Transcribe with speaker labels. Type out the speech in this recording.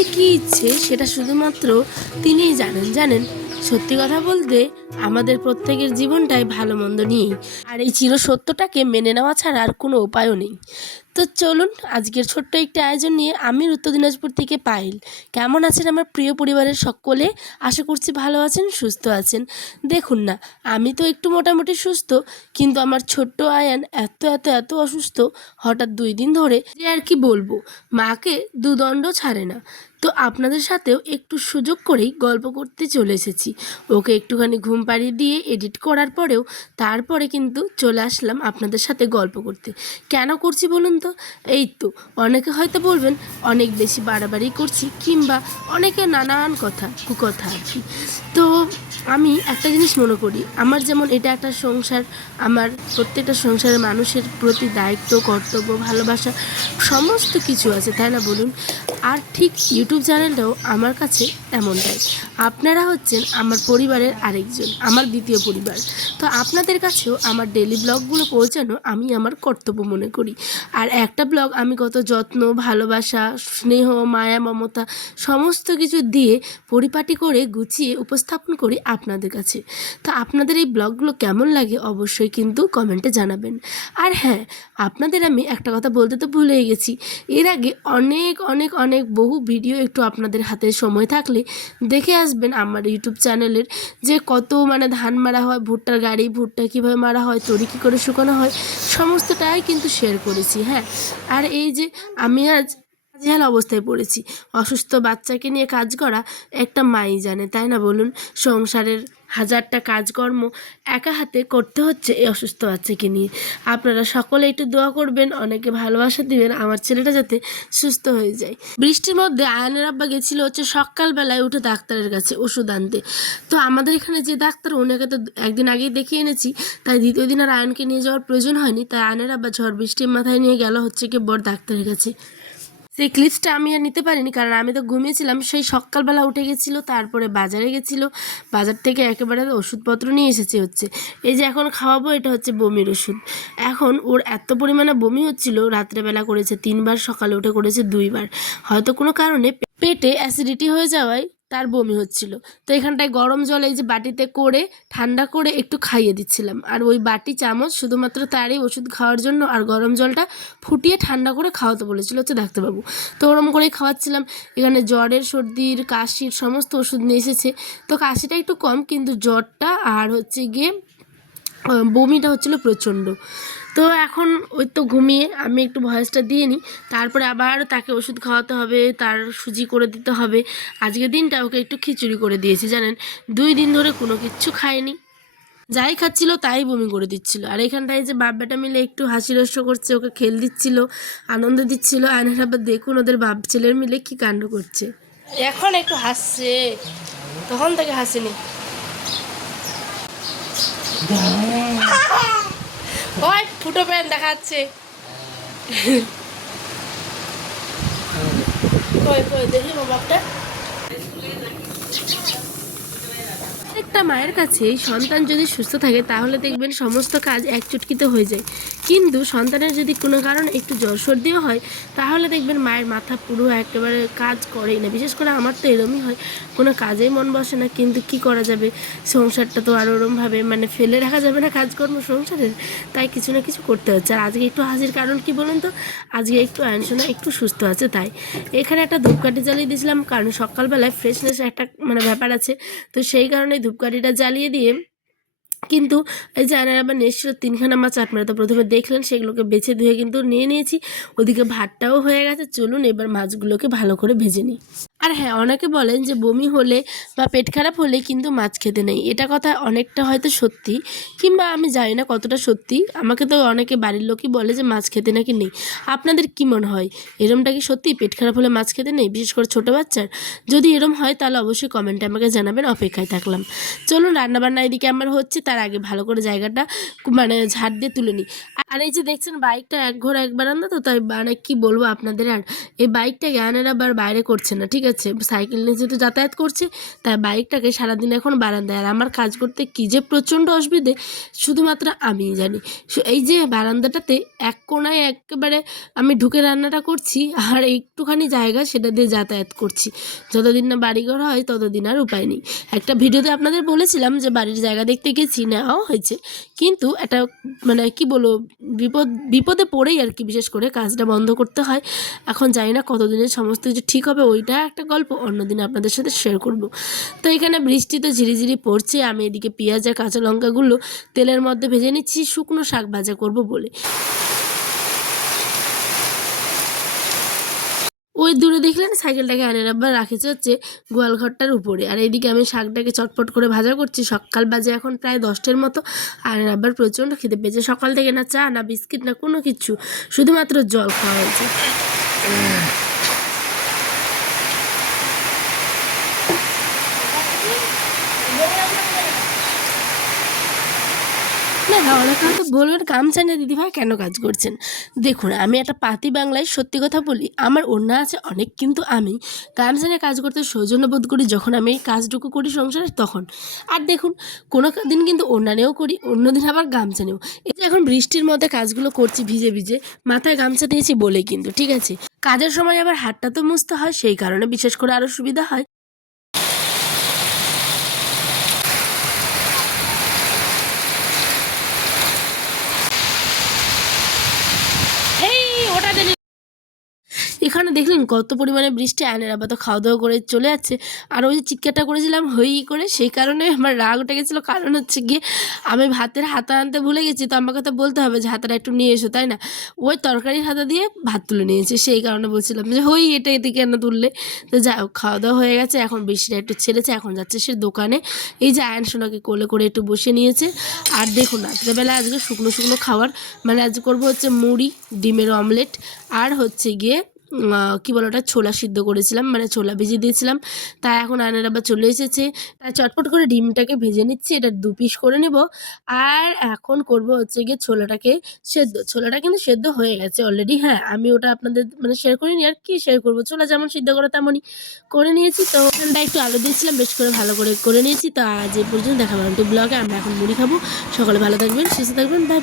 Speaker 1: যে কী ইচ্ছে সেটা শুধুমাত্র তিনিই জানেন জানেন? সত্যি কথা বলতে, আমাদের প্রত্যেকের জীবনটাই ভালো মন্দ নিয়েই। আর এই চিরসত্যটাকে মেনে নেওয়া ছাড়া আর কোনো উপায়ও নেই। তো চলুন আজকের ছোট্ট একটি আয়োজন নিয়ে আমি উত্তর দিনাজপুর থেকে পাইল কেমন আছেন আমার প্রিয় পরিবারের সকলে? আশা করছি ভালো আছেন, সুস্থ আছেন। দেখুন না, আমি তো একটু মোটামুটি সুস্থ, কিন্তু আমার ছোট্ট আয়ান এত এত এত অসুস্থ, হঠাৎ দুই দিন ধরে যে আর কি বলব, মাকে দুদণ্ড ছাড়ে না। তো আপনাদের সাথেও একটু সুযোগ করেই গল্প করতে চলে এসেছি। ওকে একটুখানি ঘুম পাড়িয়ে দিয়ে এডিট করার পরেও তারপরে কিন্তু চলে আসলাম আপনাদের সাথে গল্প করতে। কেন করছি বলুন তো এই তো, অনেকে হয়তো বলবেন, অনেক বেশি বাড়াবাড়ি করছি, কিংবা অনেকে নানান কথা, কুকথা আর কি। তো আমি একটা জিনিস মনে করি, আমার যেমন এটা একটা সংসার, আমার প্রত্যেকটা সংসারের মানুষের প্রতি দায়িত্ব, কর্তব্য, ভালোবাসা সমস্ত কিছু আছে, তাই না বলুন? আর ঠিক ইউটিউব চ্যানেলটাও আমার কাছে এমনটাই। আপনারা হচ্ছেন আমার পরিবারের আরেকজন, আমার দ্বিতীয় পরিবার। তো আপনাদের কাছেও আমার ডেলি ব্লগগুলো পৌঁছানো আমি আমার কর্তব্য মনে করি। আর একটা ব্লগ আমি কত যত্ন, ভালোবাসা, স্নেহ, মায়া, মমতা সমস্ত কিছু দিয়ে পরিপাটি করে, গুছিয়ে, উপস্থাপন করি আপনাদের কাছে। তো আপনাদের এই ব্লগগুলো কেমন লাগে অবশ্যই কিন্তু কমেন্টে জানাবেন। আর হ্যাঁ আপনাদের আমি একটা কথা বলতে তো ভুলেই গেছি। এর আগে অনেক অনেক অনেক বহু ভিডিও একটু আপনাদের হাতে সময় থাকলে দেখে আসবেন আমার ইউটিউব চ্যানেলের যে কত মানে ধান মারা হয়, ভুট্টার গাড়ি, ভুট্টা কীভাবে মারা হয়, তরি কী করে শুকানো হয়, সমস্তটাই কিন্তু শেয়ার করেছি হ্যাঁ। আর এই যে আমি আজ নাজেহাল অবস্থায় পড়েছি। অসুস্থ বাচ্চাকে নিয়ে কাজ করা একটা মাই জানে, তাই না বলুন? সংসারের হাজারটা কাজকর্ম একা হাতে করতে হচ্ছে এই অসুস্থ বাচ্চাকে নিয়ে। আপনারা সকলে একটু দোয়া করবেন, অনেকে ভালোবাসা দিবেন, আমার ছেলেটা যাতে সুস্থ হয়ে যায়। বৃষ্টির মধ্যে আয়নের আব্বা গেছিল হচ্ছে সকালবেলায় উঠে ডাক্তারের কাছে ওষুধ আনতে। তো আমাদের এখানে যে ডাক্তার ওনাকে তো একদিন আগেই দেখিয়ে এনেছি, তাই দ্বিতীয় দিন আর আয়নকে নিয়ে যাওয়ার প্রয়োজন হয়নি, তাই আয়নের আব্বা ঝড় বৃষ্টির মাথায় নিয়ে গেল হচ্ছে কি বড় ডাক্তারের কাছে। সেই ক্লিপসটা আমি আর নিতে পারিনি, কারণ আমি তো ঘুমিয়েছিলাম। সেই সকালবেলা উঠে গেছিল, তারপরে বাজারে গেছিল। বাজার থেকে একেবারে ওষুধপত্র নিয়ে এসেছে হচ্ছে। এই যে এখন খাওয়াবো, এটা হচ্ছে বমির ওষুধ। এখন ওর এত পরিমাণে বমি হচ্ছিল, রাত্রেবেলা করেছে তিনবার, সকালে উঠে করেছে দুইবার। হয়তো কোনো কারণে পেটে অ্যাসিডিটি হয়ে যাওয়ায় তার বমি হচ্ছিল। তো এখানটায় গরম জল এই যে বাটিতে করে, ঠান্ডা করে একটু খাইয়ে দিচ্ছিলাম। আর ওই বাটি, চামচ শুধুমাত্র তারই ওষুধ খাওয়ার জন্য আর গরম জলটা ফুটিয়ে ঠান্ডা করে খাওয়াতে বলেছিল হচ্ছে ডাক্তারবাবু। তো ওরম করেই খাওয়াচ্ছিলাম। এখানে জ্বরের, সর্দির, কাশির সমস্ত ওষুধ নিয়ে এসেছে। তো কাশিটা একটু কম, কিন্তু জ্বরটা আর হচ্ছে গিয়ে বমিটা হচ্ছিল প্রচণ্ড। তো এখন ওই তো ঘুমিয়ে আমি একটু ভয়েসটা দিয়ে নিই, তারপরে আবার তাকে ওষুধ খাওয়াতে হবে, তার সুজি করে দিতে হবে। আজকের দিনটা ওকে একটু খিচুড়ি করে দিয়েছি, জানেন? দুই দিন ধরে কোনো কিচ্ছু খায়নি। যাই খাচ্ছিল তাই বমি করে দিচ্ছিল। আর এখানটায় যে বাপ বেটা মিলে একটু হাসি রস্য করছে, ওকে খেল দিচ্ছিল, আনন্দ দিচ্ছিল আয়নের আবার দেখুন ওদের বাপ ছেলের মিলে কি কাণ্ড করছে। এখন একটু হাসছে, তখন তাকে হাসেনি। ওই, ফুটো প্যান দেখাচ্ছে। কই কই, দেখি একটা মায়ের কাছে সন্তান যদি সুস্থ থাকে, তাহলে দেখবেন সমস্ত কাজ এক চুটকিতে হয়ে যায়। কিন্তু সন্তানের যদি কোনো কারণে একটু জ্বর সর্দিও হয়, তাহলে দেখবেন মায়ের মাথা পুরো একেবারে কাজ করেই না। বিশেষ করে আমার তো এরমই হয়। কোনো কাজেই মন বসে না, কিন্তু কি করা যাবে? সংসারটা তো আর ওরমভাবে মানে ফেলে রাখা যাবে না কাজকর্ম সংসারের, তাই কিছু না কিছু করতে হচ্ছে। আর আজকে একটু হাজির কারণ কি বলুন তো? আজকে একটু আয়নসোনা একটু সুস্থ আছে, তাই। এখানে একটা ধূপকাঠি জ্বালিয়ে দিয়েছিলাম, কারণ সকালবেলায় ফ্রেশনেস একটা মানে ব্যাপার আছে। তো সেই কারণে ধূপকাঠিটা জ্বালিয়ে দিয়ে কিন্তু এই যে আনার আবার এসেছিল তিনখানা মাছ, আপনারা তো প্রথমে দেখলেন, সেগুলোকে বেছে ধুয়ে কিন্তু নিয়ে নিয়েছি। ওদিকে ভাতটাও হয়ে গেছে, চলুন এবার মাছগুলোকে ভালো করে ভেজে নিই। আর হ্যাঁ অনেকে বলেন যে বমি হলে বা পেট খারাপ হলে কিন্তু মাছ খেতে নেই। এটা কথা অনেকটা হয়তো সত্যি কিংবা আমি জানি না কতটা সত্যি। আমাকে তো অনেকে বাড়ির লোকই বলে যে মাছ খেতে নাকি নেই। আপনাদের কি মনে হয়? এরমটা কি সত্যি? পেট খারাপ হলে মাছ খেতে নেই? বিশেষ করে ছোটো বাচ্চার? যদি এরম হয় তাহলে অবশ্যই কমেন্টে আমাকে জানাবেন, অপেক্ষায় থাকলাম। চলুন রান্নাবান্না এদিকে আমার হচ্ছে, তার আগে ভালো করে জায়গাটা মানে ঝাড় দিয়ে তুলে নিই। আর এই যে দেখছেন, বাইকটা এক ঘর এক বারান্দা তো, তাই মানে কি বলব আপনাদের আর? এই বাইকটা জ্ঞানের আবার বাইরে করছে না, ঠিক আছে? আছে সাইকেল নিয়ে যেহেতু যাতায়াত করছে, তাই বাইকটাকে সারাদিন এখন বারান্দায়। আর আমার কাজ করতে কী যে প্রচণ্ড অসুবিধে, শুধুমাত্র আমিই জানি। এই যে বারান্দাটাতে এক কোনায় একেবারে আমি ঢুকে রান্নাটা করছি, আর একটুখানি জায়গা সেটা দিয়ে যাতায়াত করছি। যতদিন না বাড়িঘর হয়, ততদিন আর উপায় নেই। একটা ভিডিওতে আপনাদের বলেছিলাম যে বাড়ির জায়গা দেখতে গেছি নেওয়াও হয়েছে, কিন্তু একটা মানে কি বলব, বিপদ, বিপদে পড়েই আর কি, বিশেষ করে কাজটা বন্ধ করতে হয়। এখন জানি না কতদিনের সমস্ত কিছু ঠিক হবে, ওইটা একটা গল্প অন্যদিন আপনাদের সাথে শেয়ার করব। তো এখানে বৃষ্টি তো ঝিরিঝিরি পড়ছে, আমি এদিকে পেঁয়াজ আর কাঁচা লঙ্কাগুলো তেলের মধ্যে ভেজে নিচ্ছি, শুকনো শাক ভাজা করব বলে। ওই দূরে দেখলেন সাইকেলটাকে আনে আবার রাখেছে হচ্ছে গোয়ালঘরটার উপরে। আর এইদিকে আমি শাকটাকে চটপট করে ভাজা করছি, সকাল বাজে এখন প্রায় দশটার মতো। আর আবার প্রচণ্ড খেতে পেয়েছে, সকাল থেকে না চা, না বিস্কিট, না কোনো কিছু, শুধুমাত্র জল খাওয়া হয়েছে। না অনেকে বলবেন গামছা নিয়ে দিদিভাই কেন কাজ করছেন? দেখুন, আমি একটা পাতি বাংলায় সত্যি কথা বলি, আমার অন্য আছে অনেক, কিন্তু আমি গামছা নিয়ে কাজ করতে সৌজন্য বোধ করি যখন আমি কাজটুকু করি সংসারে, তখন। আর দেখুন, কোনো দিন কিন্তু নিয়েও করি, অন্য দিন আবার গামছা এই যে এখন বৃষ্টির মধ্যে কাজগুলো করছি ভিজে ভিজে, মাথায় গামছা দিয়েছি বলে কিন্তু, ঠিক আছে? কাজের সময় আবার হাতটা তো মুছতে হয়, সেই কারণে বিশেষ করে আরও সুবিধা হয় এই ওটা দিলি এখানে দেখলেন কত পরিমাণে বৃষ্টি আয়নের আবার তো খাওয়া দাওয়া করে চলে যাচ্ছে। আর ওই যে চিৎকারটা করেছিলাম, হই করে, সেই কারণে আমার রাগ উঠে গেছিল। কারণ হচ্ছে গিয়ে আমি ভাতের হাতা আনতে ভুলে গেছি, তো আমাকে তো বলতে হবে যে হাতাটা একটু নিয়ে এসো, তাই না? ওই তরকারির হাতা দিয়ে ভাত তুলে নিয়েছে, সেই কারণে বলছিলাম যে হই, এটা এদিকে কেন তুললে? তো যাই হোক খাওয়া দাওয়া হয়ে গেছে, এখন বৃষ্টিটা একটু ছেড়েছে, এখন যাচ্ছে সে দোকানে। এই যে আয়ন সোনাকে কোলে করে একটু বসে নিয়েছে। আর দেখুন, রাত্রেবেলা আজকে শুকনো শুকনো খাবার মানে আজ করব হচ্ছে মুড়ি, ডিমের অমলেট, আর হচ্ছে গিয়ে কি বলো ওটা? ছোলা সিদ্ধ করেছিলাম মানে ছোলা ভেজে দিয়েছিলাম। তা এখন আয়নার আবার চলে এসেছে। তাই চটপট করে ডিমটাকে ভেজে নিচ্ছি, এটা দু পিস করে নেব। আর এখন করব হচ্ছে গিয়ে ছোলাটাকে সেদ্ধ। ছোলাটা কিন্তু সেদ্ধ হয়ে গেছে অলরেডি হ্যাঁ? আমি ওটা আপনাদের মানে শেয়ার করিনি আর কি শেয়ার করব? ছোলা যেমন সিদ্ধ করে তেমনই করে নিয়েছি। তো ওখানটা একটু আলু দিয়েছিলাম, বেশ করে ভালো করে করে নিয়েছি। তো আজ এই পর্যন্ত দেখা তো ব্লগে আমরা এখন মুড়ি খাব। সকালে ভালো থাকবেন, সুস্থ থাকবেন বাই